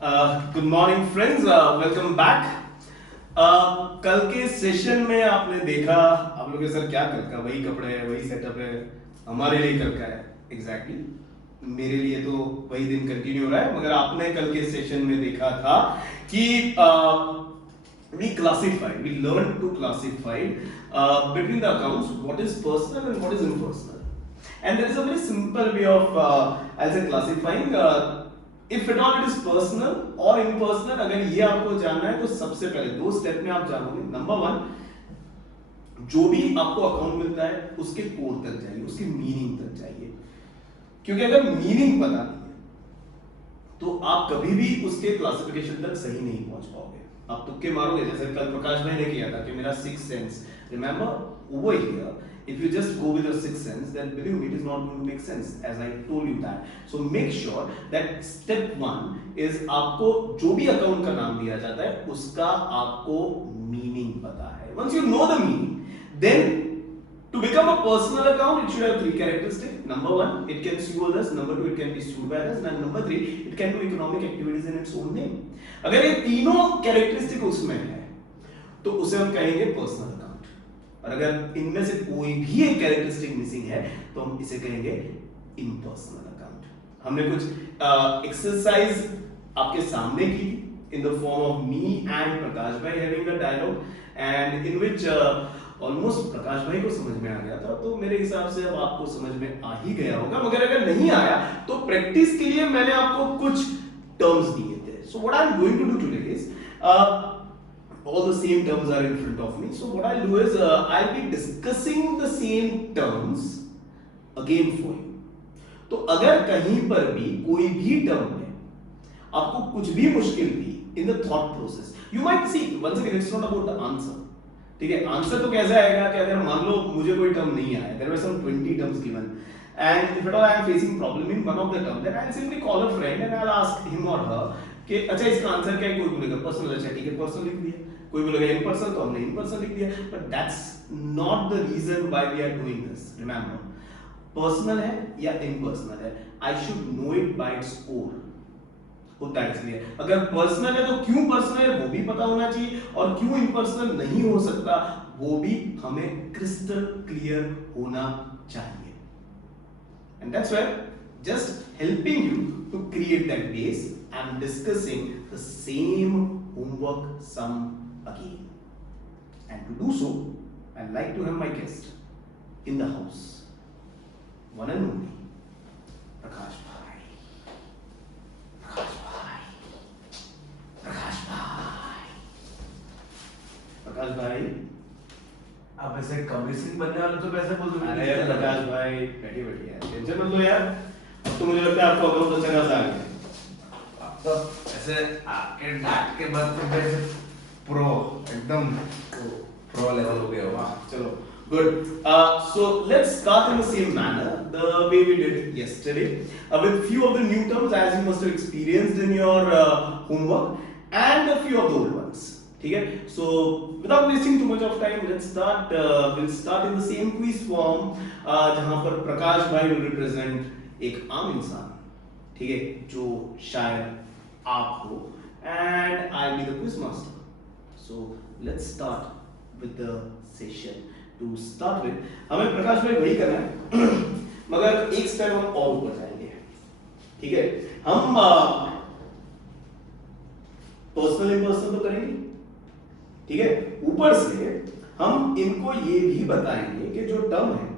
Good morning friends, welcome back. कल के session में आपने देखा आप लोग के सर क्या कल का वही कपड़े है, वही सेटअप है। हमारे लिए कल का है एग्जैक्टली exactly। मेरे लिए तो वही दिन कंटिन्यू हो रहा है, मगर आपने कल के सेशन में देखा था कि we classified, we learned to classify between the accounts what is personal and what is impersonal. And there is a very simple way of, I'll say, classifying. If at all it is personal or impersonal, अगर ये आपको जानना है तो सबसे पहले दो step में आप जानोगे। नंबर वन, जो भी आपको अकाउंट मिलता है उसके कोर तक जाइए, उसकी मीनिंग तक जाइए, क्योंकि अगर मीनिंग पता नहीं है तो आप कभी भी उसके क्लासिफिकेशन तक सही नहीं पहुंच पाओगे। आप तुक्के मारोगे, जैसे कल प्रकाश भाई ने किया था कि मेरा six sense, remember over here, if you just go with your sixth sense, then believe me, it is not going to make sense, as I told you that. So make sure that step one is आपको जो भी account का नाम दिया जाता है उसका आपको मीनिंग पता है। Once you know the meaning, then to become a personal account, it should have three characteristics. Number one, it can sue others. Number two, it can be sued by others. And number three, it can do economic activities in its own name. अगर ये तीनों characteristic उसमें है तो उसे हम कहेंगे personal account. और अगर इनमें से कोई भी एक कैरेक्टरिस्टिक मिसिंग है तो हम इसे कहेंगे इम्पर्सनल अकाउंट। हमने कुछ एक्सरसाइज आपके सामने की in the form of me and Prakash bhai having a dialogue, and in which almost Prakash bhai को समझ में आ गया था, तो मेरे हिसाब से अब आपको समझ में आ ही गया होगा। मगर अगर नहीं आया तो प्रैक्टिस के लिए मैंने आपको कुछ टर्म्स दिए थे। So what I am going to do today is, all the same terms are in front of me, so what I'll do is I'll be discussing the same terms again for you. तो अगर कहीं पर भी कोई भी term में आपको कुछ भी मुश्किल थी in the thought process, you might see once again it's not about the answer, ठीक है। आंसर तो कैसे आएगा कि अगर मान लो मुझे कोई टर्म नहीं आया, there were some 20 terms given, and if at all I am facing problem in one of the term, then I'll simply call a friend and I'll ask him or her कि अच्छा इसका answer क्या है। कोई बोलेगा personal, अच्छा ठीक है पर्सनल लिख दिया। कोई बोलेगा इम्पर्सनल, तो हमने इम्पर्सनल लिख दिया। But that's not the reason why we are doing this. Remember, personal है या इम्पर्सनल है, I should know it by its core, होता है इसलिए। अगर पर्सनल है तो क्यों पर्सनल है वो भी पता होना चाहिए, और क्यों इम्पर्सनल नहीं हो सकता वो भी हमें क्रिस्टल क्लियर होना चाहिए। And that's why just helping you to create that base, I'm discussing the same homework sum again. And to do so, I'd like to have my guest in the house, one and only Prakash Bhai. Prakash Bhai. Prakash Bhai. Prakash Bhai. आप ऐसे कबीर सिंह बनने वाले तो कैसे बोल रहे हैं? अरे प्रकाश भाई बैठिए बैठिए, टेंशन मत लो यार। अब तो मुझे लगता है आपको अकाउंट अच्छा खासा आ गया। आप तो ऐसे आके डांट के बाद तो ऐसे प्रो एकदम प्रो लेवल हो गया होगा। चलो good. So let's start in the same manner, the way we did yesterday, with few of the new terms as you must have experienced in your homework, and a few of the old ones. ठीक है? So without wasting too much of time, let's start. We'll start in the same quiz form, जहाँ पर प्रकाश भाई will represent एक आम इंसान, ठीक है, जो शायद आप हो, and I'll be the quiz master. So let's start with the session. To start with, हमें प्रकाश भाई वही करना है, मगर एक स्टेप हम और ऊपर जाएंगे, ठीक है। हम पर्सनल इम्पर्सनल तो करेंगे, ठीक है। ऊपर से हम इनको ये भी बताएंगे कि जो टर्म है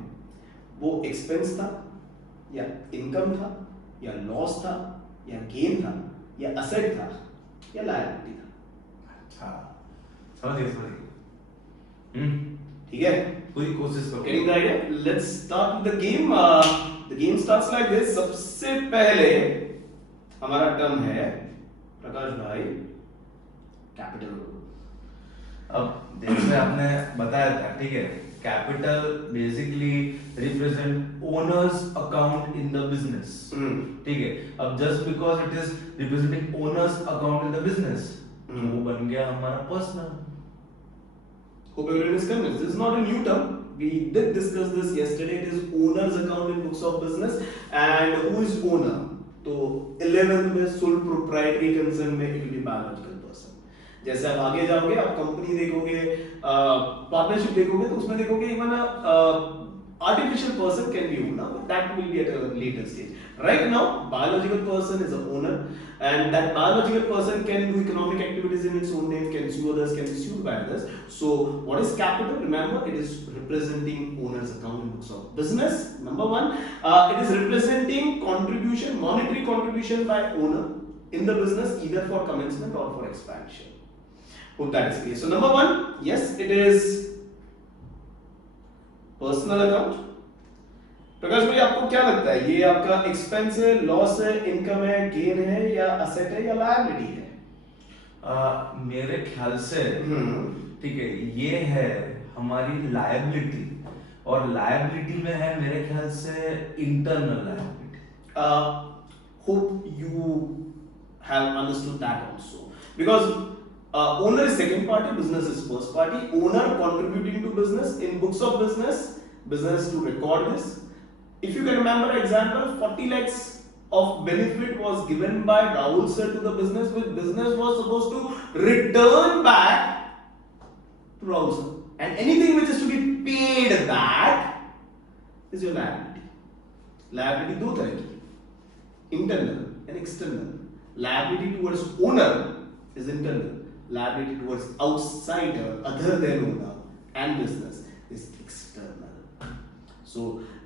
वो एक्सपेंस था या इनकम था या लॉस था या गेन था या असेट था या लायबिलिटी था। अच्छा समझ गए। ठीक है, पूरी कोशिश करो। Getting the idea? Let's start with the game. The game starts like this. सबसे पहले हमारा टर्म है प्रकाश भाई कैपिटल। अब जैसे आपने बताया था, ठीक है, capital basically represent owners account in the business, ठीक है। अब just because it is representing owners account in the business, वो बन गया हमारा personal. Hope everyone is convinced. This is not a new term. We did discuss this yesterday. It is owner's account in books of business. And who is owner? तो 11th में soul proprietary concern में it will be biological person. जैसे आप आगे जाओगे, आप company देखोगे, partnership देखोगे, तो उसमें देखोगे even artificial person can be owner, but that will be at a later stage. Right now, biological person is a owner, and that biological person can do economic activities in its own name, can sue others, can be sued by others. So, what is capital? Remember, it is representing owner's account in books of business. Number one, it is representing contribution, monetary contribution by owner in the business, either for commencement or for expansion. Hope that is clear. So, number one, yes, it is personal account. Prakash bhai, आपको क्या लगता है, ये आपका expense है, loss है, income है, gain है, या असेट है, या लायबिलिटी है? मेरे ख्याल से ठीक है, ये है हमारी लायबिलिटी, और लायबिलिटी में है मेरे ख्याल से internal liability. Hope you have understood that also, because owner is second party, business is first party. Owner contributing to business in books of business, business to record this. If you can remember example, 40 lakhs of benefit was given by Rahul sir to the business, which business was supposed to return back to Rahul sir, and anything which is to be paid back is your liability. Liability दो तरह की, internal and external. Liability towards owner is internal. Liability towards outsider other than owner and business is external. So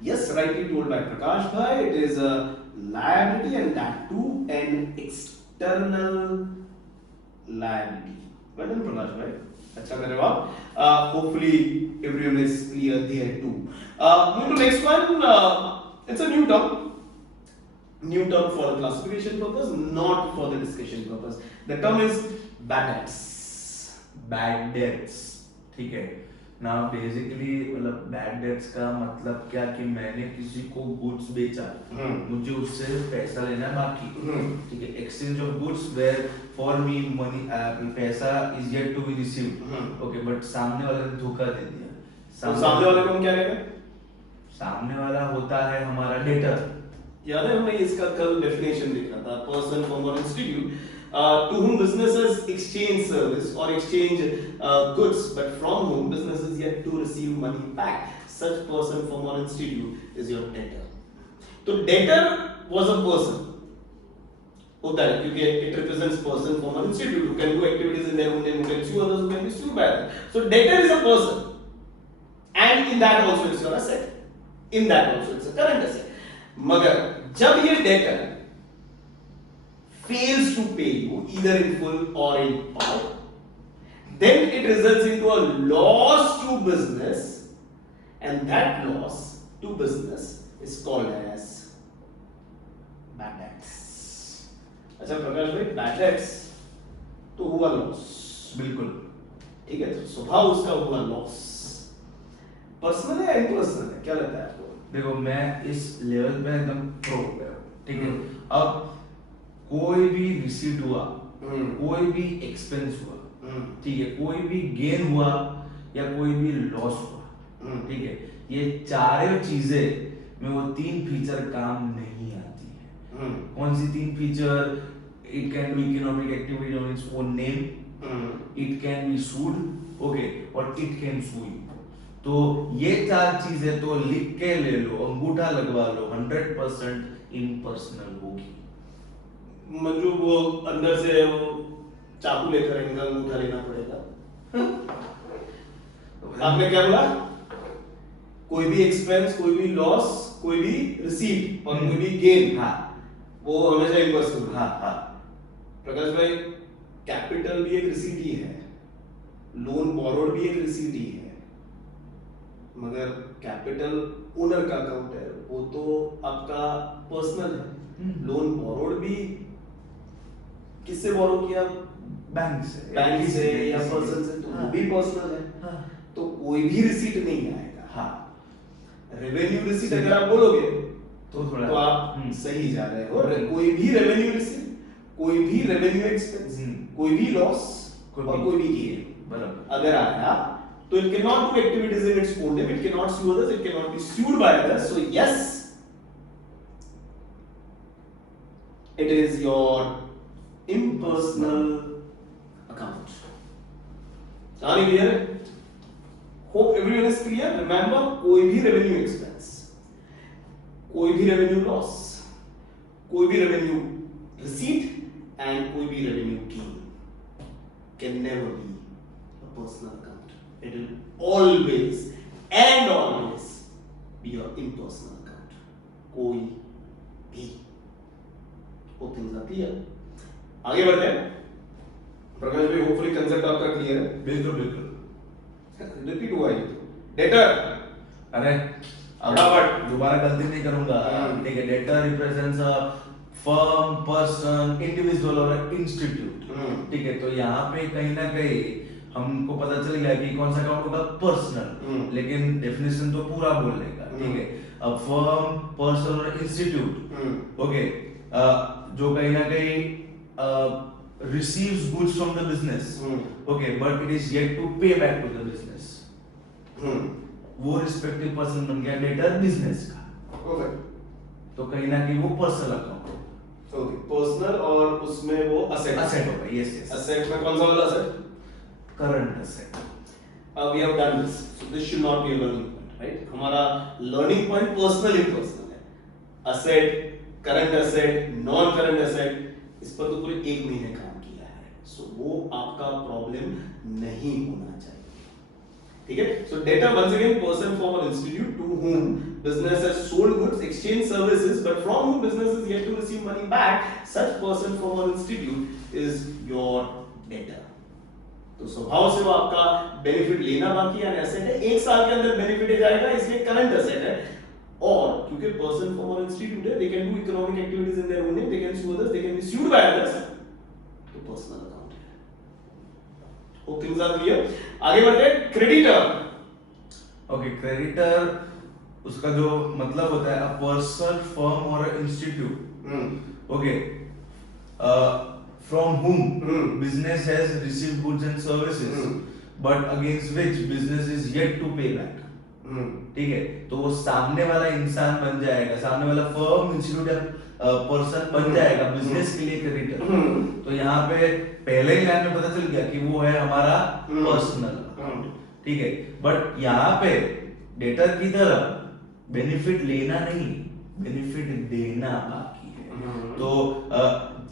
yes, rightly told by Prakash bhai, it is a liability, and that too an external liability. Well done Prakash bhai, अच्छा करे आप. Hopefully everyone is clear there too. Moving to next one, it's a new term for the classification purpose, not for the discussion purpose. The term is bad debts, ठीक है ना। Basically मतलब bad debts का मतलब क्या कि मैंने किसी को गुड्स बेचा, मुझे उससे पैसा लेना बाकी, ठीक है, exchange of goods where for me money, पैसा is yet to be received, okay, but सामने वाले ने धोखा दे दिया। सामने वाले को हम क्या कहते हैं? सामने वाला होता है हमारा डेटर। याद है हमने इसका कल डेफिनेशन देखा था, पर्सन फॉर्म और institute to whom businesses exchange service or exchange goods, but from whom business is yet to receive money back. Such person, firm or institute is your debtor. So debtor was a person. होता है क्योंकि it represents person, firm or institute who can do activities in their own name, who can sue others, who can be sued by others. So debtor is a person, and in that also it's your asset. In that also it's a current asset. मगर जब ये debtor fails to pay you either in full or in part, then it results into a loss to business, and that loss to business is called as bad debts. अच्छा प्रकाश भाई, bad debts तो हुआ loss, बिल्कुल ठीक है, तो स्वभाव उसका हुआ लॉस। पर्सनल है या इम्पर्सनल है, क्या लगता है आपको? देखो मैं इस लेवल पे एकदम प्रो है, ठीक है। अब कोई भी रिसीट हुआ, कोई भी एक्सपेंस हुआ, ठीक है, कोई भी गेन हुआ या कोई भी लॉस हुआ, ठीक है, ये चारों चीजें में वो तीन फीचर काम नहीं आती है। कौन सी तीन feature? It can be economic activity on its own name, it can be sued, okay, और इट कैन सू यू। तो ये चार चीजें तो लिख के ले लो, अंगूठा लगवा लो, 100% इम्पर्सनल होगी। मंजू वो अंदर से वो चाकू लेकर इनका अंगूठा लेना पड़ेगा। आपने क्या बोला? कोई भी एक्सपेंस, कोई भी लॉस, कोई भी रिसीट और कोई भी गेन, हाँ, वो हमेशा इम्पर्सनल। हाँ हाँ। प्रकाश भाई, कैपिटल भी एक रिसीट ही है, लोन बोरोड भी एक रिसीट ही है, मगर कैपिटल ओनर का अकाउंट है, वो तो आपका पर्सनल है। लोन बोरोड भी किससे बोरो किया? बैंक से या पर्सन से, तो वो भी पर्सनल है। हाँ। तो कोई भी रिसीट नहीं आएगा। हाँ, रेवेन्यू रिसीट अगर आप बोलोगे तो थोड़ा तो आप सही जा रहे हो। कोई भी रेवेन्यू रिसीट, कोई भी रेवेन्यू एक्सपेंस, कोई भी लॉस और कोई भी गेन बराबर अगर आया तो it cannot do activities in its own name, it cannot sue others, it cannot be sued by others. So yes, It is your impersonal account. Are you clear? Hope everyone is clear. Remember, कोई भी revenue expense, कोई भी revenue loss, कोई भी revenue receipt and कोई भी revenue gain can never be a personal account. It will always and always be your impersonal account. कोई भी. Hope things are clear. आगे बढ़ते हैं. प्रकाश भाई, hopefully concept आपका clear है. बिल्कुल बिल्कुल. रिपीट हुआ ये डेटर. अरे फटाफट. दोबारा गलती नहीं करूंगा. ठीक है. Debtor represents a firm, person, individual और इंस्टीट्यूट. ठीक है. तो यहाँ पे कहीं ना कहीं हमको पता चल गया कि कौन सा अकाउंट होगा पर्सनल, लेकिन डेफिनेशन तो पूरा बोलने का. ठीक है. अब फर्म, पर्सन और इंस्टीट्यूट, ओके, जो कहीं ना कहीं receives goods from the business, okay, but it is yet to pay back to the business. वो रिस्पेक्टिव पर्सन बन गया डेटर बिजनेस का. ओके. तो कहीं ना कहीं वो पर्सनल अकाउंट. ओके. पर्सनल और उसमें वो असेट होगा. Yes yes. असेट में कौन सा वाला asset? Current asset. We have done this, so this should not be a learning point, right? हमारा लर्निंग पॉइंट पर्सनल इम्पर्सनल है. Asset, current asset, non current asset, इस पर तो पूरे 1 महीने काम किया है. सो वो आपका प्रॉब्लम नहीं होना चाहिए. ठीक है. So data once again person firm और institute to whom business has sold goods, exchanged services, but from whom business is yet to receive money back, such person firm or institute is your debtor. तो स्वभाव से वो आपका benefit लेना बाकी है, asset है. 1 साल के अंदर बेनिफिट जाएगा, इसलिए करंट असेट है. और क्योंकि पर्सन फॉर्म और इंस्टीट्यूट है, they can do economic activities in their own name, they can sue others, they can be sued by others. तो पर्सनल अकाउंट है. Hope things are clear. आगे बढ़ते हैं. क्रेडिटर. ओके. क्रेडिटर उसका जो मतलब होता है अ पर्सन, फर्म और institute, okay, from whom business has received goods and services, but against which business is yet to pay back. ठीक है. तो वो सामने वाला इंसान बन जाएगा, सामने वाला फर्म, इंस्टीट्यूट या पर्सन बन जाएगा बिजनेस के लिए क्रेडिटर. तो यहाँ पे पहले ही लाइन में पता चल गया कि वो है हमारा पर्सनल. ठीक है. बट यहाँ पे डेटर की तरह बेनिफिट लेना नहीं, बेनिफिट देना बाकी है. तो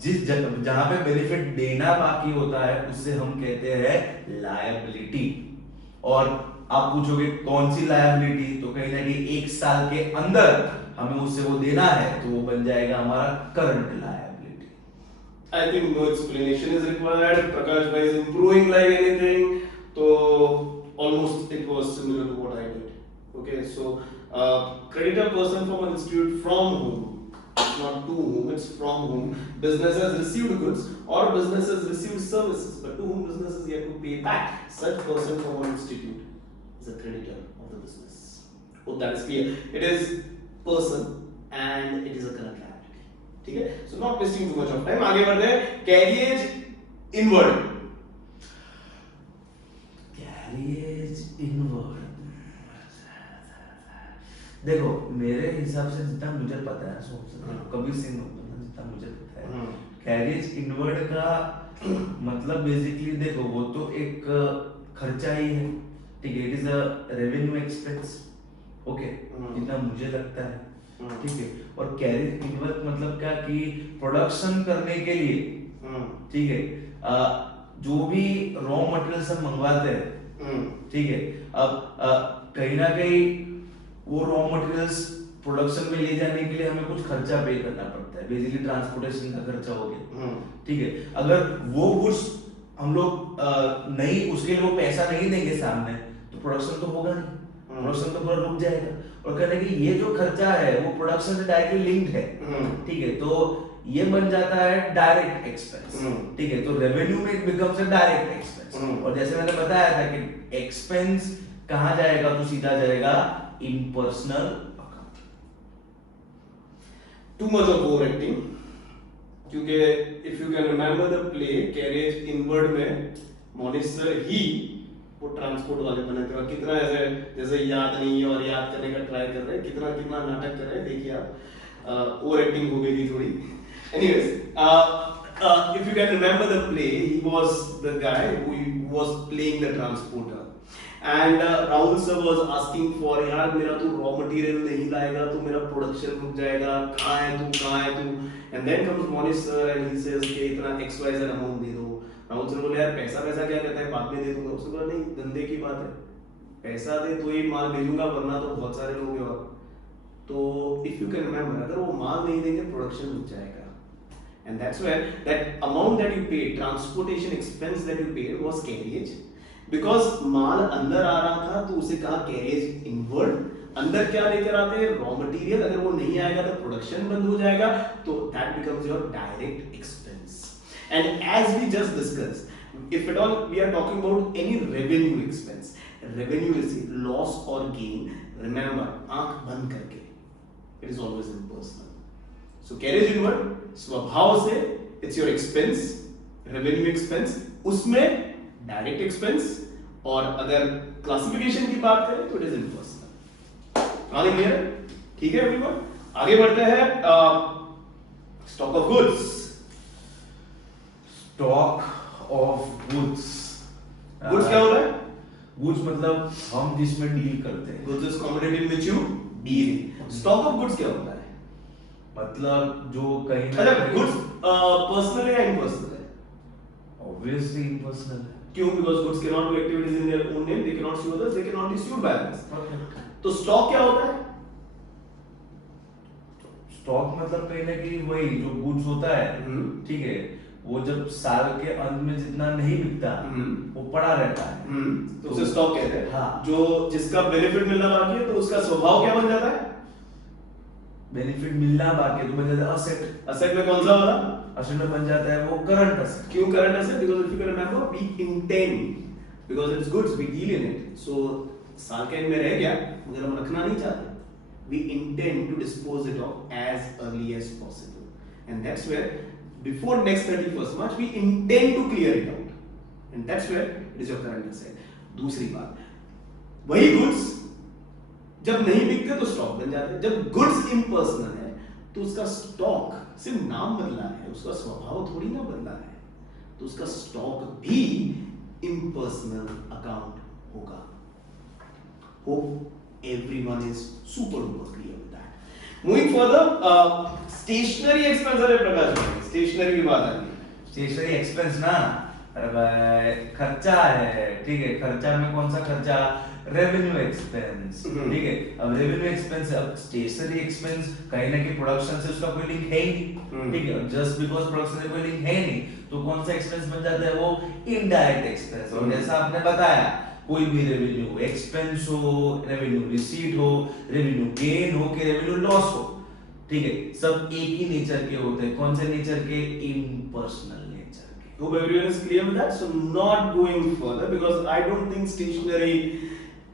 जिस जहां पे बेनिफिट देना बाकी होता है उसे हम कहते हैं लायबिलिटी. और आप पूछोगे कौन सी लायबिलिटी, तो कहीं ना कहीं 1 साल के अंदर हमें उससे वो देना है, तो वो बन जाएगा हमारा current liability. I think no explanation is required. Prakash bhai is improving like anything. So almost it was similar to what I did. Okay, so creditor person from an institute from whom, it's not to whom, it's from whom business has received goods or business has received services, but to whom business is yet to pay back. Such person from an institute is a creditor of the business. Hope that is clear. It is person and it is a current liability. ठीक है. So not wasting too much of time. आगे बढ़ते हैं. Carriage inward. Carriage inward. देखो मेरे हिसाब से जितना मुझे पता है, कभी सिंह जितना मुझे पता है, कैरिज इनवर्ड का मतलब बेसिकली देखो वो तो एक खर्चा ही है. ठीक है. It is a revenue expense. Okay. जितना मुझे लगता है. ठीक है. और कैरिज इनवर्ड मतलब क्या कि प्रोडक्शन करने के लिए, ठीक है, जो भी रॉ मटेरियल्स हम मंगवाते हैं, ठीक है, अब कहीं ना कहीं वो रॉ मटेरियल्स प्रोडक्शन में ले जाने के लिए हमें कुछ खर्चा पे करना पड़ता है. बेसिकली ट्रांसपोर्टेशन का खर्चा हो गया. ठीक है. अगर वो गुड्स हम लोग नहीं, उसके लिए वो पैसा नहीं देंगे सामने, तो प्रोडक्शन तो होगा नहीं. प्रोडक्शन तो पूरा रुक जाएगा. और कहने कि ये जो खर्चा है वो प्रोडक्शन से डायरेक्टली लिंक्ड है. ठीक है. तो ये बन जाता है डायरेक्ट एक्सपेंस. ठीक है. तो रेवेन्यू में it becomes a direct expense. और जैसे मैंने बताया था कि एक्सपेंस कहां जाएगा, तो सीधा जाएगा impersonal account. Too much of overacting. क्योंकि if you can remember the play Carriage Inward में मोनिश सर ही वो ट्रांसपोर्ट वाले बने थे. और कितना ऐसे जैसे याद नहीं है और याद करने का ट्राई कर रहे हैं, कितना कितना नाटक कर रहे हैं. देखिए आप, ओवर एक्टिंग हो गई थी थोड़ी. Anyways, if you can remember the play, he was the guy who was playing the transporter. And Rahul sir was asking for, यार मेरा तो raw material नहीं लाएगा तो मेरा production रुक जाएगा, कहाँ है तू? And then comes Monish sir and he says कि इतना XYZ amount दे दो. राहुल सर बोले यार पैसा क्या कहता है, बाद में दे दूंगा. उसने बोला नहीं, धंधे की बात है, पैसा दे तो ही माल भेजूंगा, वरना तो बहुत सारे लोग हैं. और तो if you can remember, अगर वो माल नहीं देंगे production रुक जाएगा. And that's where that amount that you paid, transportation expense that you paid was carriage. Because माल अंदर आ रहा था तो उसे कहा carriage inward. अंदर क्या लेकर आते हैं, raw material. अगर वो नहीं आएगा तो production बंद हो जाएगा, तो that becomes your direct expense. And as we just discussed, if at all we are talking about any revenue expense, revenue is loss or gain. Remember, आंख बंद करके, it is always impersonal. So carriage inward स्वभाव से it's your expense, revenue expense, उसमें direct expense. और अगर classification की बात करें तो it is impersonal. आगे clear? ठीक है everyone? आगे बढ़ते हैं stock of goods. Stock of goods. Goods क्या होता है? Goods मतलब हम जिसमें डील करते हैं. Goods is commodity in which you deal. Stock of goods क्या होता है? मतलब जो कहीं ना अच्छा, goods personal है या impersonal है? Obviously impersonal है. क्यों? Because goods cannot do activities in their own name, they cannot sue others, they cannot be sued by others. तो stock क्या होता है? स्टॉक मतलब कहीं ना कहीं वही जो गुड्स होता है, ठीक है, वो जब साल के अंत में जितना नहीं बिकता वो पड़ा रहता है, तो उसे स्टॉक कहते हैं. हाँ. जो जिसका बेनिफिट मिलना बाकी है तो उसका स्वभाव क्या बन जाता है? बेनिफिट मिलना बाकी है तो बन जाता है असेट. असेट में कौन सा वाला? असेट में बन जाता है वो करंट असेट. क्यों current asset? Because if you can remember, we intend, because it's goods, we deal in it. So साल के एंड में रह गया मगर हम रखना नहीं चाहते. We intend to dispose it of as early as possible, and that's where before next 31st March we intend to clear it out, and that's where it is your current asset. दूसरी बात, वही goods जब नहीं बिकते तो stock बन जाते हैं. जब गुड्स इम्पर्सनल है तो उसका स्टॉक सिर्फ नाम बदला है, उसका स्वभाव थोड़ी ना बदला है, तो उसका स्टॉक भी इम्पर्सनल अकाउंट होगा. Hope everyone is super clear with that. Moving further, stationery expense. अरे प्रकाश भाई, stationery की बात आ रही है. स्टेशनरी एक्सपेंस ना, अरे भाई खर्चा है, ठीक है. खर्चा में कौन सा खर्चा? रेवेन्यू एक्सपेंस, ठीक है. अब रेवेन्यू एक्सपेंस, अब स्टेशनरी एक्सपेंस कहीं ना कहीं प्रोडक्शन से उसका कोई लिंक है ही नहीं, ठीक है. जस्ट बिकॉज प्रोडक्शन से कोई लिंक है नहीं तो कौन सा एक्सपेंस बन जाता है? वो इनडायरेक्ट एक्सपेंस. और जैसा आपने बताया, कोई भी रेवेन्यू एक्सपेंस हो, रेवेन्यू रिसीट हो, रेवेन्यू गेन हो कि रेवेन्यू लॉस हो, ठीक है, सब एक ही नेचर के होते हैं. कौन से नेचर के? इम्पर्सनल नेचर के. Hope everyone is clear with that. So not going further, because I don't think stationery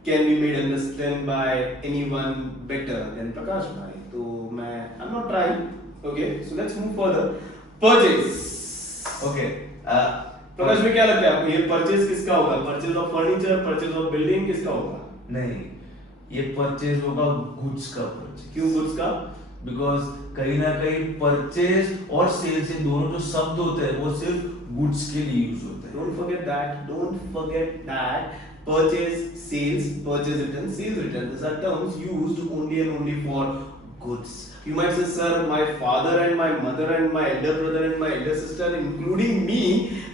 can be made understand by anyone better than Prakash bhai. तो मैं I'm not trying. Okay, so let's move further. Purchase. Okay. प्रकाश में क्या लगता है आपको, ये purchase किसका होगा? Purchase of furniture, purchase of building, किसका होगा? नहीं, ये परचेज होगा गुड्स का परचेज. क्यों गुड्स का? बिकॉज कहीं ना कहीं परचेज और सेल्स, इन दोनों जो शब्द होते हैं वो सिर्फ गुड्स के लिए यूज होते हैं. Don't forget that. Purchase, sales, purchase return, sales return. These are terms used only and only for goods. You might say, sir, my father and my mother and my elder brother and my elder sister, including me,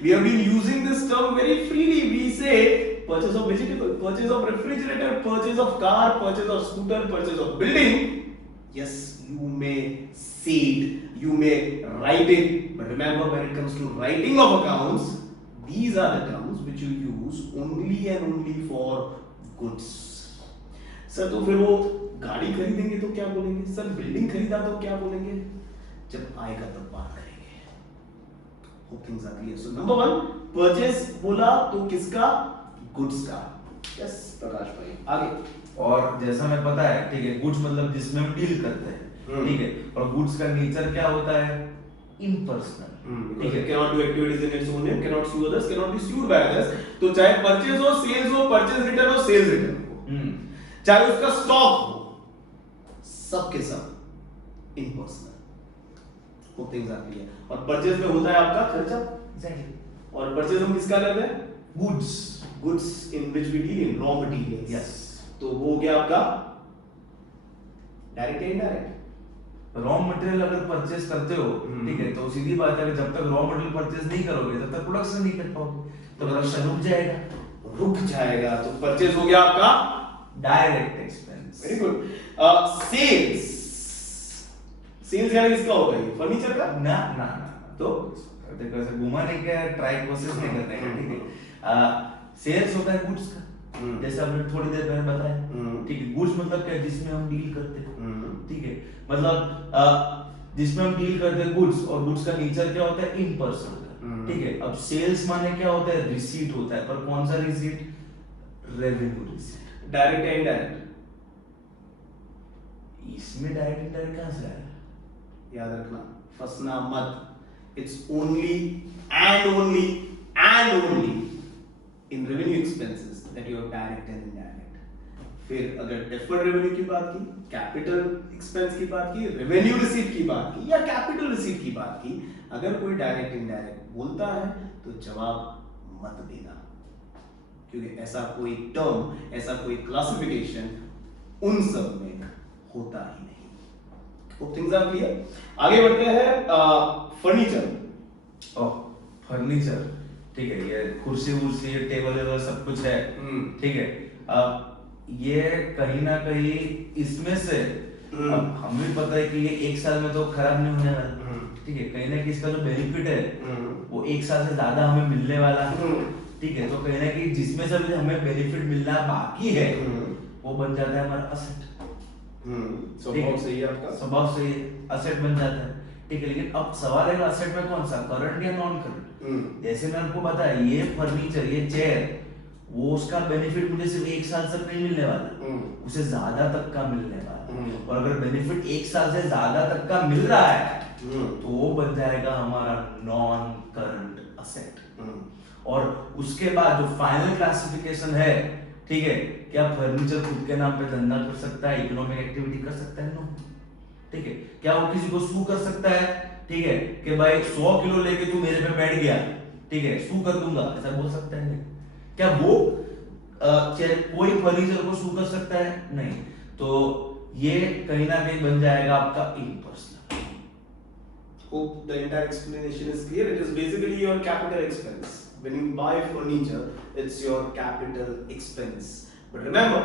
we have been using this term very freely. We say purchase of vegetable, purchase of refrigerator, purchase of car, purchase of scooter, purchase of building. Yes, you may say it, you may write it, but remember, when it comes to writing of accounts, these are the terms which you use only and only for goods. Sir तो फिर वो गाड़ी खरीदेंगे तो क्या बोलेंगे? Sir building खरीदा तो क्या बोलेंगे? जब आएगा तब बात करेंगे. Hope things are clear. So number one, purchase बोला तो किसका? Goods का. Yes, प्रकाश भाई आगे. और जैसा मैं पता है, ठीक है, गुड्स मतलब जिसमें हम डील करते हैं, ठीक है. और गुड्स का नेचर क्या होता है? इम्पर्सनल. ठीक है. Cannot do activities in its own name, cannot sue others, cannot be sued by others. तो चाहे परचेज हो, सेल्स हो, परचेज रिटर्न हो, सेल्स रिटर्न हो, चाहे उसका स्टॉक हो, सब के सब इम्पर्सनल. वो थिंग्स आती है। और परचेज में होता है आपका खर्चा। एग्जैक्टली। और परचेज हम किसका करते हैं? Goods. Goods in which we deal in raw materials. Yes. तो वो हो गया आपका डायरेक्ट इनडायरेक्ट। रॉ मटेरियल अगर परचेज करते हो, ठीक है, तो सीधी बात है कि जब तक रॉ मटेरियल परचेज नहीं करोगे तब तक प्रोडक्शन नहीं कर पाओगे, तो प्रोडक्शन रुक जाएगा। तो परचेज हो गया आपका direct expense. Very good. Sales, sales यानी किसका होगा? ये फर्नीचर का ना ना ना, तो देखो ऐसे घुमाने का ट्राई कोशिश नहीं करने का, ठीक है। सेल्स होता है गुड्स का, जैसे हमने थोड़ी देर पहले बताया, ठीक है। गुड्स मतलब क्या? जिसमें हम डील करते हैं, ठीक है। मतलब जिसमें हम डील करते हैं गुड्स, और गुड्स का नेचर क्या होता है? इम्पर्सनल, ठीक है। अब सेल्स माने क्या होता है? रिसीट होता है, पर कौन सा रिसीट? Revenue receipt. डायरेक्ट या इनडायरेक्ट? इसमें डायरेक्ट इनडायरेक्ट कहां से आया? याद रखना, फंसना मत। It's only and only in revenue expenses that you are direct and indirect. फिर अगर डेफर्ड रेवेन्यू की बात की, कैपिटल एक्सपेंस की बात की, रेवेन्यू रिसीट की बात की, या कैपिटल रिसीट की बात की, अगर कोई डायरेक्ट इनडायरेक्ट बोलता है तो जवाब मत देना, क्योंकि ऐसा कोई टर्म, ऐसा कोई क्लासिफिकेशन उन सब में होता ही नहीं। Things are clear. आगे बढ़ते हैं फर्नीचर। फर्नीचर, ठीक है। ये कुर्सी वुर्सी, टेबल वेबल सब कुछ है, ठीक है। अब ये कहीं ना कहीं इसमें से अब हमें पता है कि ये एक साल में तो खराब नहीं होने वाला, ठीक है। कहीं ना कहीं इसका जो बेनिफिट है वो एक साल से ज्यादा हमें मिलने वाला है, ठीक है। तो कहीं ना कहीं जिसमें से भी हमें बेनिफिट मिलना बाकी है वो बन जाता है हमारा असेट। स्वभाव सही है आपका, स्वभाव से असेट बन जाता है, ठीक है। लेकिन अब सवाल है असेट में कौन सा, करंट या नॉन करंट? जैसे मैंने आपको बताया, ये फर्नीचर, ये चेयर, वो उसका बेनिफिट मुझे सिर्फ एक साल तक नहीं मिलने वाला, उसे ज्यादा तक का मिलने वाला। और अगर बेनिफिट एक साल से ज्यादा तक का मिल रहा है तो वो बन जाएगा हमारा नॉन करंट असेट। और उसके बाद जो फाइनल क्लासिफिकेशन है, ठीक है, क्या फर्नीचर खुद के नाम पे धंधा कर सकता है, इकोनॉमिक एक्टिविटी कर सकता है? नो, ठीक है। क्या वो किसी को सू कर सकता है, ठीक है, कि भाई 100 किलो लेके तू मेरे पे बैठ गया, ठीक है, सू कर दूंगा, ऐसा बोल सकता है? क्या वो कोई फर्नीचर को सू कर सकता है? नहीं। तो ये कहीं ना कहीं बन जाएगा आपका impersonal. Hope the entire explanation is clear. It is basically your capital expense. When you buy furniture, it's your capital expense. But remember,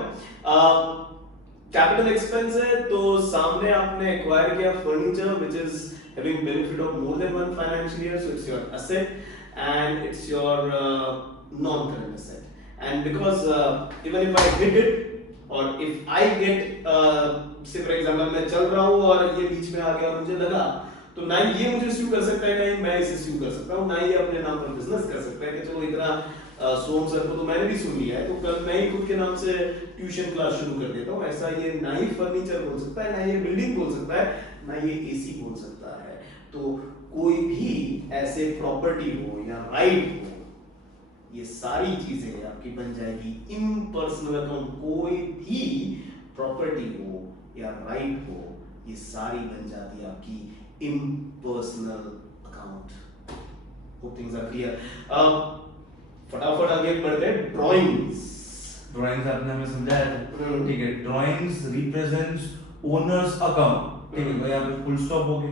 capital expense है तो सामने आपने acquire किया furniture which is having benefit of more than one financial year, so it's your asset and it's your non-current asset. And because even if I hit it or if I get say for example मैं चल रहा हूँ और ये बीच में आ गया और मुझे लगा, तो ना ये मुझे स्यू कर सकता है, ना ही मैं इसे स्यू कर सकता हूँ, ना ये अपने नाम पर बिजनेस कर सकता है कि चलो इतना सोम सर को तो मैंने भी सुन लिया है तो कल मैं ही खुद के नाम से ट्यूशन क्लास शुरू कर देता हूँ। ऐसा ये ना ही फर्नीचर बोल सकता है, ना ये बिल्डिंग बोल सकता है, ना ये एसी बोल सकता है। तो कोई भी ऐसे प्रॉपर्टी हो या राइट हो, ये सारी चीजें आपकी बन जाएगी इम्पर्सनल अकाउंट। कोई भी प्रॉपर्टी हो या राइट हो, ये सारी बन जाती है आपकी impersonal account. Hope things are clear. फटाफट आगे बढ़ते हैं ड्राइंग्स। ड्राइंग्स आपने हमें समझाया था, ठीक है। ड्राइंग्स रिप्रेजेंट्स ओनर्स अकाउंट, ठीक है। यहाँ पे फुल स्टॉप हो गए,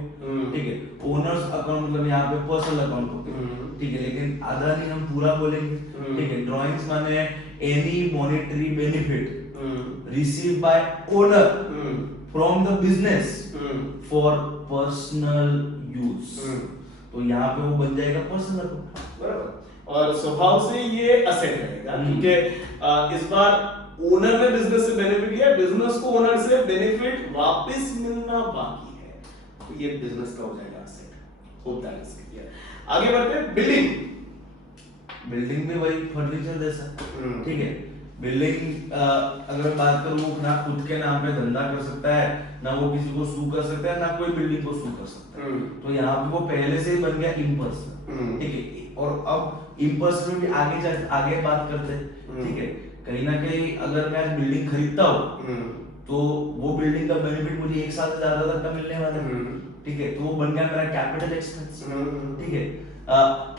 ठीक है। ओनर्स अकाउंट मतलब यहाँ पे पर्सनल अकाउंट हो गए, ठीक है। लेकिन आधा नहीं हम पूरा बोलेंगे, ठीक है। ड्राइंग्स माने any monetary benefit receive by owner from the business for personal use. तो यहाँ पे वो बन जाएगा पर्सनल अकाउंट, बराबर। और स्वभाव से ये असेट रहेगा क्योंकि इस बार ओनर ने बिजनेस से बेनिफिट लिया, बिजनेस को ओनर से बेनिफिट वापस मिलना बाकी है, तो ये बिजनेस का हो जाएगा asset. Hope that is clear. आगे बढ़ते हैं बिल्डिंग। बिल्डिंग भी वही फर्नीचर जैसा, ठीक है। बिल्डिंग अगर बात करूं, ना खुद के नाम पे धंधा कर सकता है, ना वो किसी को सू कर सकता है, ना कोई बिल्डिंग को सू कर सकता है। तो यहाँ पे वो पहले से ही बन गया इम्पर्सनल, ठीक है। और अब इम्पर्सनल भी आगे बात करते हैं, ठीक है। कहीं ना कहीं अगर मैं बिल्डिंग खरीदता हूँ तो वो बिल्डिंग का बेनिफिट मुझे एक साल से ज्यादा तक का मिलने वाला है, ठीक है, तो वो बन गया मेरा कैपिटल एक्सपेंस। ठीक है,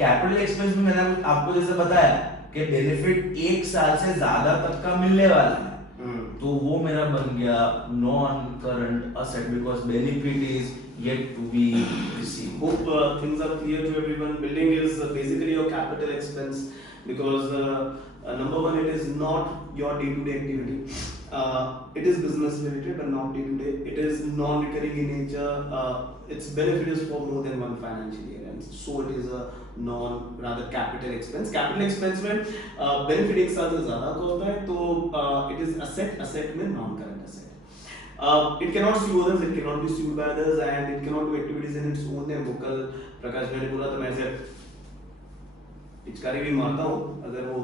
कैपिटल एक्सपेंस में मैंने आपको जैसे बताया कि बेनिफिट 1 साल से ज्यादा तक का मिलने वाला है, तो वो मेरा बन गया non current asset because benefit is yet to be received. Hope things are clear to everyone. Building is basically your capital expense because number one, it is not your day-to-day activity. It is business related, but not day-to-day. It is non-recurring in nature. Its benefit is for more than one financial year, and so it is a rather capital expense. Capital expense में benefit एक साल से ज़्यादा का होता है, तो it is asset में non-current asset. It cannot sue others, it cannot be sued by others, and it cannot do activities in its own name. वो कल प्रकाश भाई ने बोला तो मैं ऐसे पिचकारी भी मारता हूँ अगर वो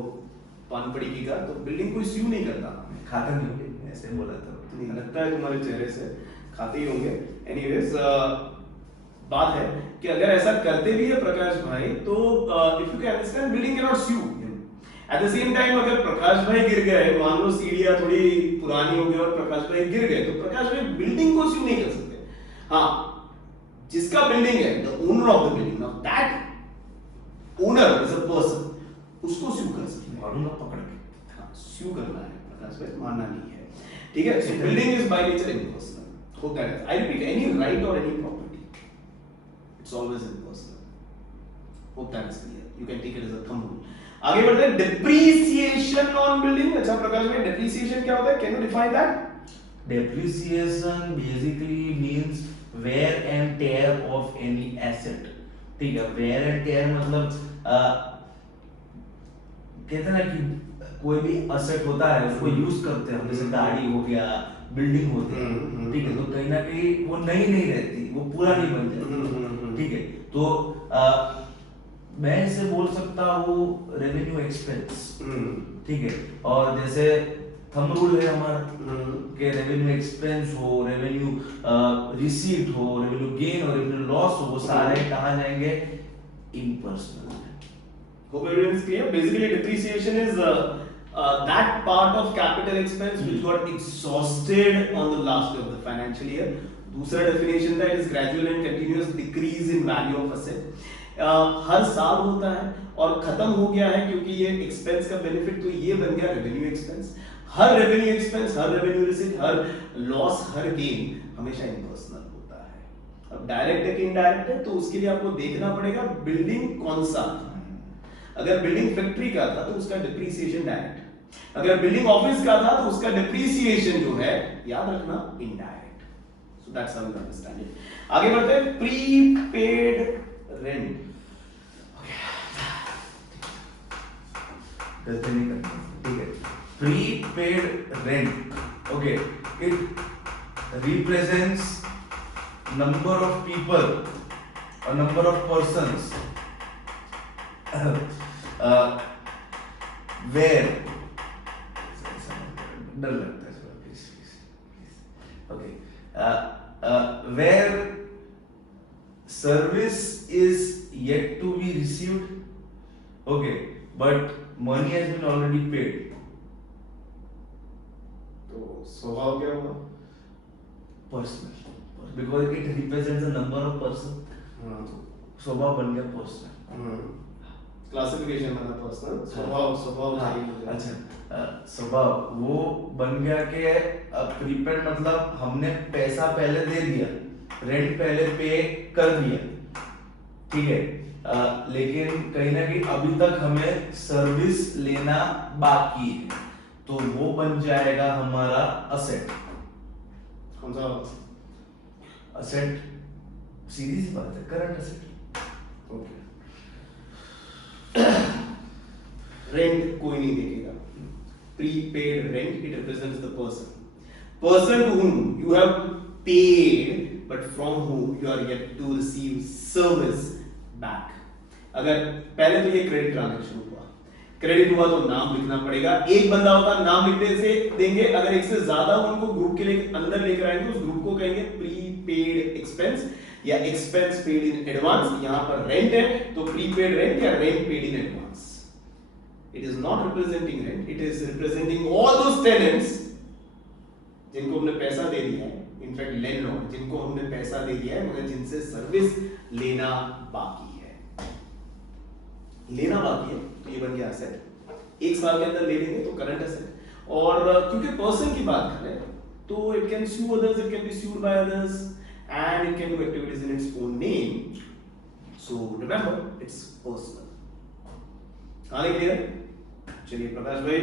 पान पड़ी की का, तो बिल्डिंग कोई sue नहीं करता। खाता नहीं होंगे, ऐसे बोला तो नहीं लगता है तुम्हारे चेहरे से खाते ही होंगे। Anyways, बात है कि अगर ऐसा करते भी है प्रकाश भाई, तो if you can understand, building cannot sue him. At the same time, अगर प्रकाश भाई गिर गए, मान लो सीढ़ियाँ थोड़ी पुरानी हो गई और प्रकाश भाई गिर गए, तो प्रकाश भाई बिल्डिंग को sue नहीं कर सकते। हाँ, जिसका बिल्डिंग है, the owner of the building, now that owner is a person, उसको sue कर सकते हैं। मारूंगा पकड़ के। हाँ, sue करना है प्रकाश भाई, मारना नहीं है। ठीक है, so building is by nature impersonal. Hope that is. I repeat, any right or any property, it's always impersonal. Hope that is clear. You can take it as a thumb rule. आगे बढ़ते हैं, depreciation on building. अच्छा प्रकाश भाई, depreciation क्या होता है? Can you define that? Depreciation basically means wear and tear of any asset. ठीक है, wear and tear मतलब कहते हैं ना कि कोई भी asset होता है उसको यूज करते हैं, जैसे गाड़ी हो गया, बिल्डिंग होती है, ठीक है, तो कहीं ना कहीं वो नई नहीं रहती, वो पूरा नहीं बन जाता, ठीक है, तो मैं इसे बोल सकता हूँ रेवेन्यू एक्सपेंस, ठीक है, और जैसे थंब रूल है हमारा कि रेवेन्यू एक्सपेंस हो, रेवेन्यू रिसीट हो, रेवेन्यू गेन हो, रेवेन्यू लॉस हो, वो सारे कहाँ जाएंगे? Impersonal. Hope everyone is clear. Basically, depreciation is that part of capital expense which got exhausted on the last of the financial year. दूसरा definition था, it is gradual and continuous decrease in value of asset. हर साल होता है और खत्म हो गया है, क्योंकि ये एक्सपेंस का बेनिफिट तो ये बन गया रेवेन्यू एक्सपेंस। हर रेवेन्यू एक्सपेंस, हर रेवेन्यू रिसीट, हर लॉस, हर गेन हमेशा इम्पर्सनल होता है। अब डायरेक्ट है कि इनडायरेक्ट है, तो उसके लिए आपको देखना पड़ेगा बिल्डिंग कौन सा था। अगर बिल्डिंग फैक्ट्री का था तो उसका डिप्रीसिएशन डायरेक्ट, अगर बिल्डिंग ऑफिस का था तो उसका डिप्रीसिएशन जो है याद रखना indirect. So that's how you understand it. आगे बढ़ते हैं, प्रीपेड रेंट। गलती नहीं करना, ठीक है, prepaid rent, okay, it represents number of people और नंबर ऑफ पर्सन्स वेयर, डर लगता है please, okay, where service is yet to be received, okay, but money has been already paid. तो स्वभाव क्या होगा? Personal, because it represents a number of person. स्वभाव बन गया personal. क्लासिफिकेशन बना पर्सनल, स्वभाव चाहिए। अच्छा, स्वभाव वो बन गया कि प्रीपेड मतलब हमने पैसा पहले दे दिया, रेंट पहले पे कर दिया, ठीक है, लेकिन कहीं ना कहीं अभी तक हमें सर्विस लेना बाकी है, तो वो बन जाएगा हमारा असेट। कौन सा असेट? सीधी सी बात है, करंट असेट। ओके। रेंट कोई नहीं देखेगा, prepaid rent, it represents the person to whom you have paid but from whom you are yet to receive service back. अगर पहले तो ये क्रेडिट ट्रांजैक्शन हुआ, क्रेडिट हुआ तो नाम लिखना पड़ेगा, एक बंदा होता नाम लिखने से देंगे, अगर एक से ज्यादा उनको ग्रुप के लिए अंदर लेकर आएंगे उस ग्रुप को कहेंगे प्रीपेड एक्सपेंस या एक्सपेंस पेड इन एडवांस। यहां पर रेंट है तो प्रीपेड रेंट या rent paid in advance. It is not representing rent, it is representing all those tenants जिनको हमने पैसा दे दिया है इनफैक्ट लैंडलॉर्ड, जिनको हमने पैसा दे दिया है मगर जिनसे सर्विस लेना बाकी है, तो ये बन गया एसेट। एक साल के अंदर ले लेंगे तो करंट एसेट। और क्योंकि पर्सन की बात कर रहे हैं तो it can sue others, it can be sued by others, and it can do activities in its own name. So remember, it's personal. आने क्लियर? चलिए प्रकाश भाई,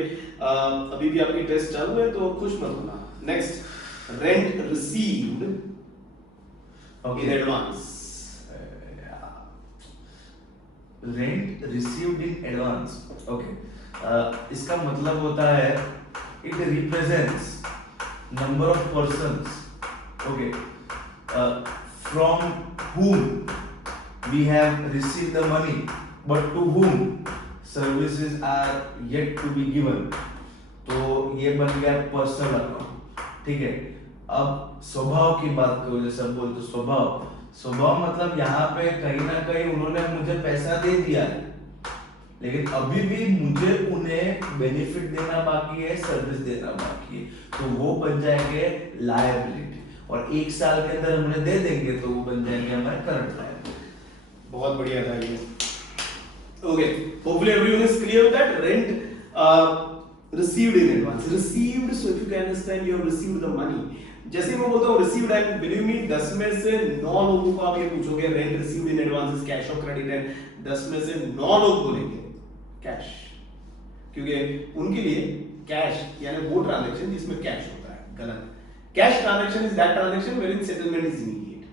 अभी भी आपकी टेस्ट चालू है तो खुश मत होना। Next, rent received in advance. Rent received in advance, okay, इसका मतलब होता है it represents number of persons, okay, from whom we have received the money but to whom services are yet to be given, तो ये बन गया personal account, ठीक है। अब स्वभाव की बात करो, जैसे बोलते स्वभाव मतलब यहाँ पे कहीं ना कहीं उन्होंने मुझे पैसा दे दिया है लेकिन अभी भी मुझे उन्हें बेनिफिट देना बाकी है, सर्विस देना बाकी है, तो वो बन जाएंगे लायबिलिटी, और एक साल के अंदर हम उन्हें दे देंगे तो वो बन जाएंगे हमारे करंट लायबिलिटी। बहुत बढ़िया था ये। Okay, hopefully everyone is clear with that. Rent received in advance, received, so if you can understand you have received the money। जैसे मैं बोलता हूँ received, and believe me 10 में से 9 लोगों को आप ये पूछोगे rent received in advance is cash or credit, and 10 में से 9 लोग बोलेंगे कैश, क्योंकि उनके लिए कैश यानी वो ट्रांजैक्शन जिसमें कैश होता है, गलत। Cash transaction is that transaction wherein settlement is immediate,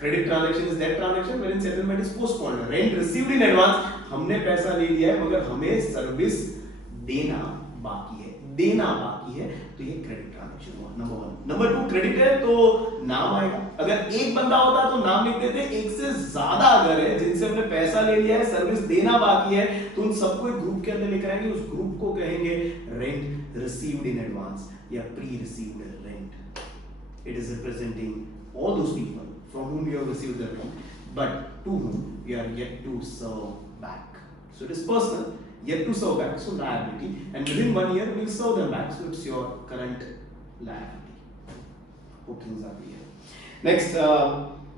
credit transaction is that transaction wherein settlement is postponed। rent received in advance, हमने पैसा ले लिया है मगर हमें सर्विस देना बाकी है, तो ये क्रेडिट ट्रांजैक्शन हुआ, नंबर 1। नंबर 2, क्रेडिट है तो नाम आएगा। अगर एक बंदा होता तो नाम लिख देते, एक से ज्यादा अगर है जिनसे हमने पैसा ले लिया है, सर्विस देना बाकी है, तो उन सबको एक ग्रुप के अंदर लेकर आएंगे, उस ग्रुप को कहेंगे रेंट रिसीव्ड इन एडवांस या pre received rent. It is representing all those people from whom you have received the rent but to whom you are yet to serve back, so it is personal, yet to serve back, so liability, and within 1 year we'll serve them back, so it's your current liability। hope things are clear। next,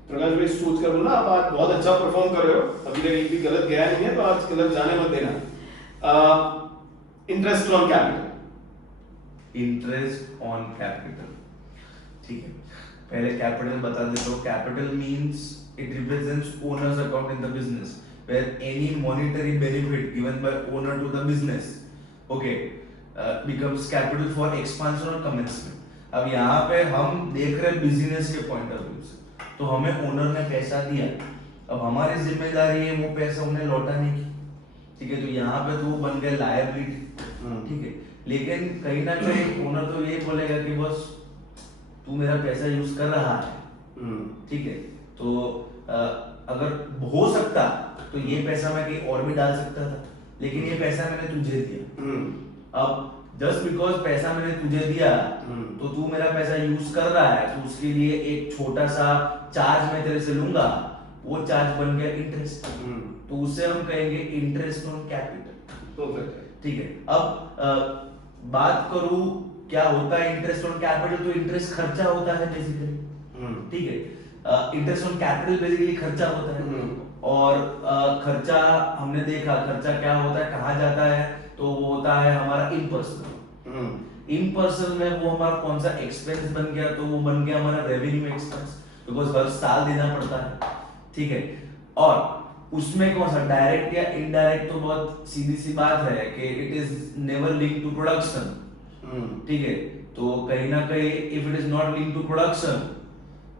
प्रकाश भाई सोच कर बोलना, आप आज बहुत अच्छा perform कर रहे हो, अभी तक एक भी गलत गया नहीं है तो आज गलत जाने मत देना। Interest on capital, interest on capital, ठीक है, पहले कैपिटल बता देता हूँ। Capital means it represents owners account in the business where any monetary benefit given by owner to the business, okay, becomes capital for expansion or commencement। अब यहाँ पे हम देख रहे हैं बिजनेस के पॉइंट ऑफ व्यू से, तो हमें ओनर ने पैसा दिया, अब हमारी जिम्मेदारी है वो पैसा उन्हें लौटाने की, ठीक है, तो यहाँ पे तो वो बन गया लायबिलिटी, ठीक है। लेकिन कहीं ना कहीं ओनर तो ये बोलेगा कि बस तू मेरा पैसा यूज कर रहा है, ठीक है, तो अगर हो सकता तो ये पैसा मैं कहीं और भी डाल सकता था, लेकिन ये पैसा मैंने तुझे दिया। अब जस्ट बिकॉज पैसा मैंने तुझे दिया तो तू मेरा पैसा यूज कर रहा है, तो उसके लिए एक छोटा सा चार्ज मैं तेरे से लूंगा, वो चार्ज बन गया इंटरेस्ट, तो उसे हम कहेंगे इंटरेस्ट ऑन कैपिटल, ठीक है। अब बात करूं क्या होता है इंटरेस्ट ऑन कैपिटल, तो इंटरेस्ट खर्चा होता है बेसिकली, ठीक है। इंटरेस्ट ऑन कैपिटल बेसिकली खर्चा होता है, और खर्चा हमने देखा खर्चा क्या होता है, कहाँ जाता है, तो वो होता है हमारा इम्पर्सनल में वो हमारा कौन सा एक्सपेंस बन गया, तो वो बन गया हमारा रेवेन्यू एक्सपेंस, बिकॉज हर साल देना पड़ता है, ठीक है। और उसमें कौन सा डायरेक्ट या इनडायरेक्ट, तो बहुत सीधी सी बात है कि it is never linked to production, ठीक है, तो कहीं ना कहीं if it is not linked to production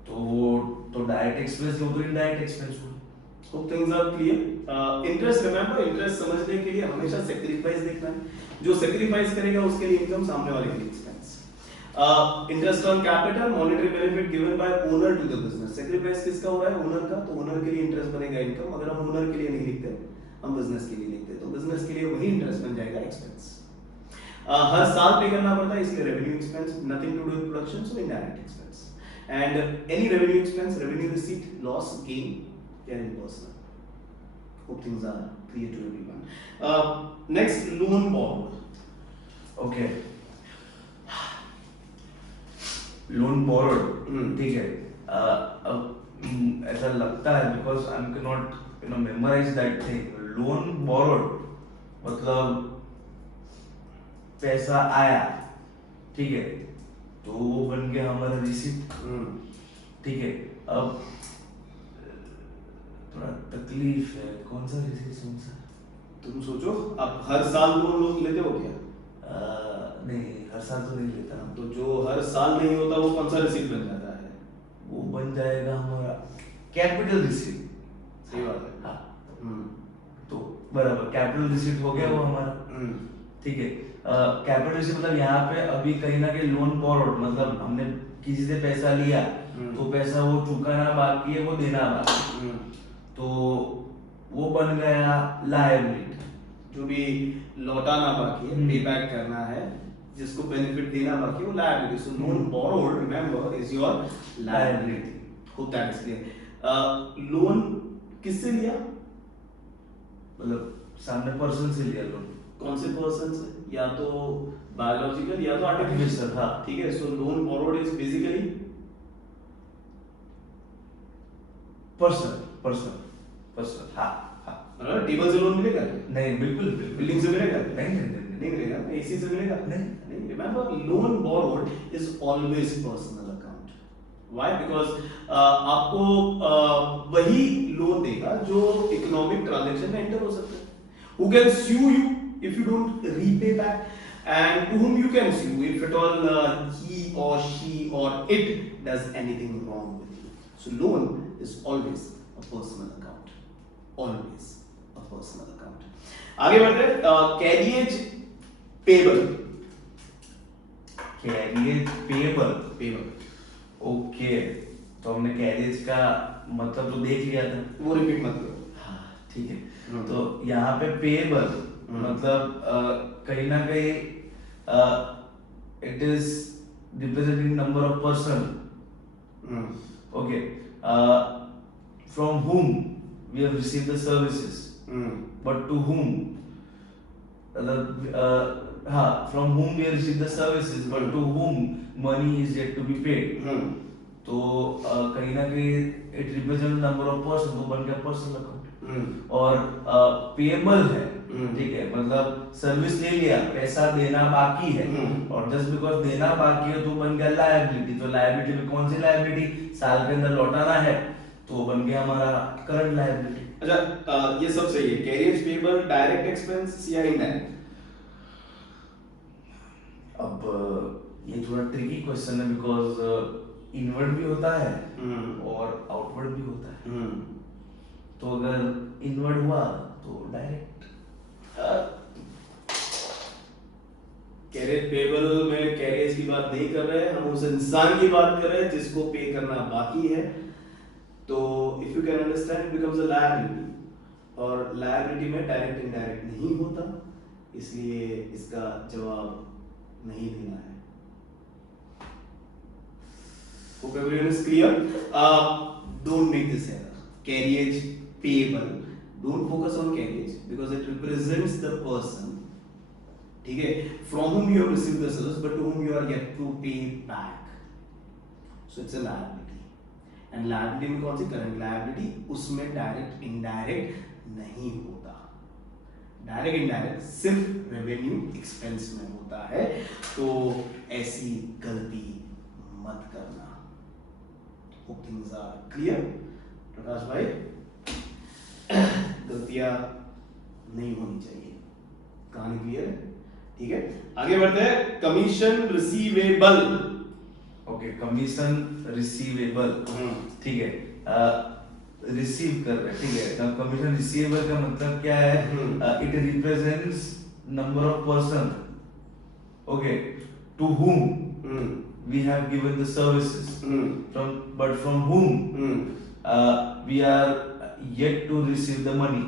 तो वो तो डायरेक्ट एक्सपेंस हो, तो इनडायरेक्ट एक्सपेंस हो। Hope things are clear। Interest, remember interest समझने के लिए हमेशा सेक्रीफाइस देखना है, जो सेक्रीफाइस करेगा उसके लिए इनकम, सामने वाले के लिए expense. Interest on capital, monetary benefit given by owner to the business. Sacrifice किसका हो रहा है, ओनर का, तो ओनर के लिए इंटरेस्ट बनेगा इनकम। अगर हम ओनर के लिए नहीं लिखते, हम बिजनेस के लिए लिखते, तो बिजनेस के लिए वही इंटरेस्ट बन जाएगा एक्सपेंस। हर साल पे करना पड़ता है, इसलिए revenue expense, nothing to do with production, so indirect expense. And any revenue expense, revenue receipt, loss, gain, they are impersonal। Hope things are clear to everyone। Next, loan borrowed। Okay, loan borrowed, ठीक है। अब ऐसा लगता है because I am not memorise that thing. Loan borrowed मतलब पैसा आया, ठीक है, तो वो बन गया हमारा रिसिप्ट, ठीक है। अब थोड़ा तकलीफ है, कौन सा रिसिप्ट कौन सा? तुम सोचो, आप हर साल लोन लेते हो क्या? नहीं, हर साल तो नहीं लेता। तो जो हर साल नहीं होता वो कौन सा रिसिप्ट बन जाता है? वो बन जाएगा हमारा कैपिटल रिसिप्ट। सही बात है। हाँ, तो बराबर कैपिटल रिसिप्ट हो गया वो हमारा, ठीक है। कैपिटल रिसिप्ट मतलब यहाँ पे अभी कहीं ना कहीं लोन बोरोड मतलब हमने किसी से पैसा लिया, तो पैसा वो चुकाना बाकी है, वो देना बाकी, तो वो बन गया लायबिलिटी। जो भी लौटाना बाकी है, पे बैक करना है, जिसको बेनिफिट देना बाकी है, वो liability. So loan borrowed remember is your liability. Hope that is clear. Loan किससे लिया? मतलब सामने पर्सन से लिया लोन। कौन से पर्सन से? या तो बायोलॉजिकल या तो आर्टिफिशियल। हाँ, ठीक है। So loan borrowed is basically person person person. हाँ हाँ। टेबल से लोन मिलेगा? नहीं, बिल्कुल बिल्डिंग से मिलेगा? नहीं मिलेगा। एसी से मिलेगा? नहीं। Remember, loan borrowed is always personal account. Why? Because आपको वही लोन देगा जो इकोनॉमिक ट्रांजैक्शन में एंटर हो सकता है। Who can sue you if you don't repay back, and to whom you can sue if at all he or she or it does anything wrong with you. So loan is always a personal account, always a personal account. आगे बढ़ते हैं। Carriage payable. Carriage payable. Payable, okay, तो हमने carriage का मतलब तो देख लिया था, वो रिपीट मत करो। हाँ ठीक है। तो यहाँ पे पेबल मतलब कहीं ना कहीं it is representing number of person, okay, from whom we have received the services, but to whom हाँ, from whom we have received the services but to whom money is yet to be paid. तो कहीं ना कहीं it represent number of person, तो बन गया personal account. और payable है, ठीक है, मतलब सर्विस ले लिया, पैसा देना बाकी है, और जस्ट बिकॉज देना बाकी है तो बन गया लायबिलिटी। तो लायबिलिटी में कौन सी लायबिलिटी? साल के अंदर लौटाना है, तो बन गया हमारा करंट लायबिलिटी। अच्छा, ये सब सही है। कैरियज पेबल डायरेक्ट एक्सपेंस या इनडायरेक्ट? अब ये थोड़ा ट्रिकी क्वेश्चन है बिकॉज इनवर्ड भी होता है और आउटवर्ड भी होता है। तो अगर इनवर्ड हुआ तो डायरेक्ट। कैरियज पेबल में कैरियज की बात नहीं कर रहे हैं हम, उस इंसान की बात कर रहे हैं जिसको पे करना बाकी है। तो if you can understand, it becomes a liability, और लायबिलिटी में डायरेक्ट इनडायरेक्ट नहीं होता, इसलिए इसका जवाब नहीं देना है। Hope everyone is clear. Don't make this error. Carriage payable. Don't focus on carriage because it represents the person, ठीक है, from whom you have received the service but to whom you are yet to pay back. So it's a liability. And liability में कौन सी? Current liability. उसमें direct indirect नहीं होता। Direct indirect सिर्फ revenue expense में होता है, तो ऐसी गलती मत करना। Hope things are clear, प्रकाश भाई। गलतियां नहीं होनी चाहिए। कहानी क्लियर है? ठीक है, आगे बढ़ते हैं। Commission receivable. Okay, commission receivable, ठीक है, रिसीव कर रहे हैं, ठीक है। अब कमीशन रिसीवेबल का मतलब क्या है? It represents number of person, okay, to whom we have given the services, but from whom we are yet to receive the money.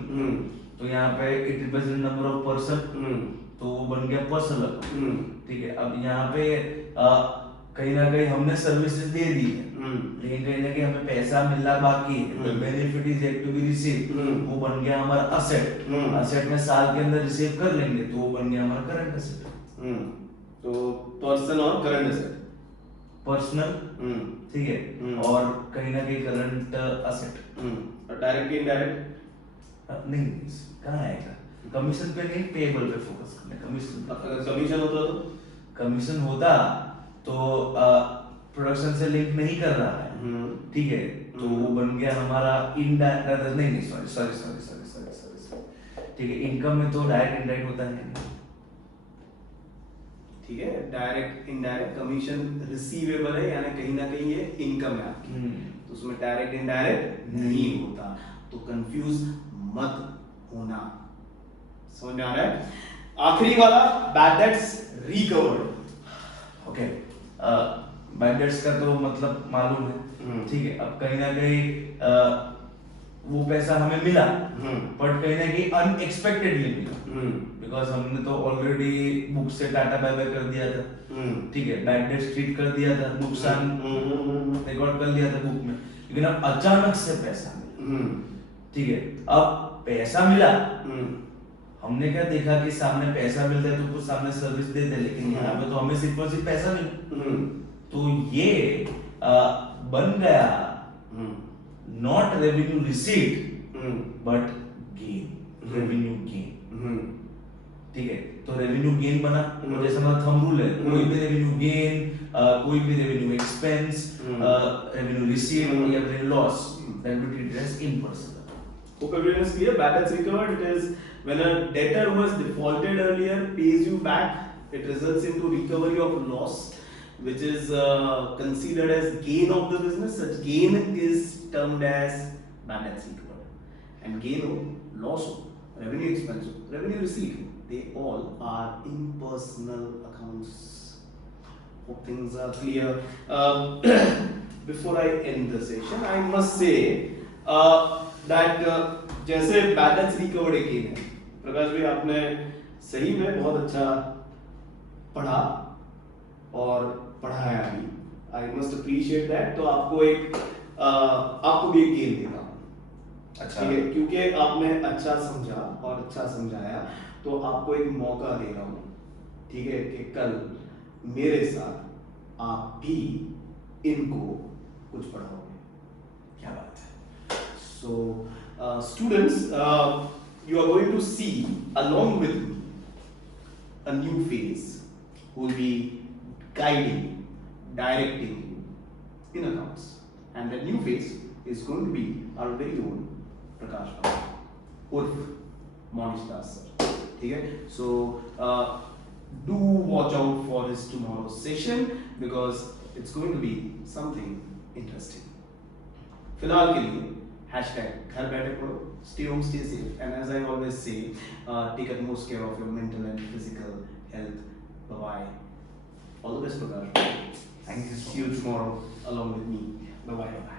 तो यहाँ पे it represent number of person, तो वो बन गया पर्सनल, ठीक है। अब यहाँ पे कहीं ना कहीं हमने सर्विसेज दे दी है, लेकिन कहीं ना कहीं हमें पैसा मिलना बाकी है, benefit is yet to be receive, वो बन गया हमारा असेट। असेट में साल के अंदर रिसीव कर लेंगे, तो वो बन गया हमारा करंट असेट। तो पर्सन और करंट असेट, पर्सनल, ठीक है, और कहीं ना कहीं करंट असेट। और डायरेक्ट इनडायरेक्ट नहीं कहाँ आएगा, कमीशन पे नहीं, पेबल पे फोकस करना। कमीशन, अगर कमीशन होता तो कमीशन होता तो प्रोडक्शन से लिंक नहीं कर रहा है, ठीक है, तो वो बन गया हमारा इनडायरेक्ट, नहीं sorry sorry sorry sorry sorry sorry, ठीक है, इनकम में तो डायरेक्ट इनडायरेक्ट होता है, ठीक है, डायरेक्ट इनडायरेक्ट कमीशन रिसीवेबल है, यानी कहीं ना कहीं ये इनकम है आपकी, तो उसमें डायरेक्ट इनडायरेक्ट नहीं होता, तो कंफ्यूज मत होना। समझ में आ रहा है? आखिरी वाला bad debts recovered. Okay, bad debts का तो मतलब मालूम है, ठीक है, अब कहीं ना कहीं वो पैसा हमें मिला, बट कहीं ना कहीं अनएक्सपेक्टेडली मिला, बिकॉज हमने तो ऑलरेडी बुक से टाटा बाय बाय कर दिया था, ठीक है, बैड डेट्स ट्रीट कर दिया था, नुकसान रिकॉर्ड कर लिया था बुक में, लेकिन अब अचानक से पैसा मिला, ठीक है, अब पैसा मिला, हमने क्या देखा कि सामने पैसा मिलता है तो कुछ सामने सर्विस दे दे, लेकिन यहाँ पे तो हमें सिर्फ और सिर्फ पैसा मिला, तो ये बन गया not revenue receipt but gain, revenue gain, ठीक है, तो रेवेन्यू गेन बना, और जैसे हमारा थंब रूल है, कोई भी रेवेन्यू गेन, कोई भी रेवेन्यू एक्सपेंस, रेवेन्यू रिसीट या revenue loss, that will be treated as impersonal. Hope everyone is clear. Bad debts recovered, it is when a debtor who has defaulted earlier pays you back, it results into recovery of loss, which is considered as gain of the business. Such gain is termed as bad debts recovered. And gain or loss, revenue expense, revenue receipt, they all are impersonal accounts. Hope things are clear. Before I end the session, I must say that जैसे bad debts recovered एक game है, प्रकाश भाई आपने सही में बहुत अच्छा पढ़ा और पढ़ाया भी, आई मस्ट अप्रिशिएट दैट। तो आपको आपको भी एक गेम देता हूँ, अच्छा, ठीक है, क्योंकि आपने अच्छा समझा और अच्छा समझाया, तो आपको एक मौका दे रहा हूँ, ठीक है, कि कल मेरे साथ आप भी इनको कुछ पढ़ाओगे। क्या बात है? So, students, you are going to see along with me a new face who will be guiding, directing you in accounts, and that new face is going to be our very own Prakash Bhatt urf Monish Das sir. ठीक है? So, do watch out for his tomorrow's session because it's going to be something interesting. फिलहाल के लिए hashtag घर बैठे पढ़ो, stay home, stay safe, and as I always say, take utmost care of your mental and physical health. Bye bye. All the best, Prakash. thank you so See you tomorrow along with me. Bye bye.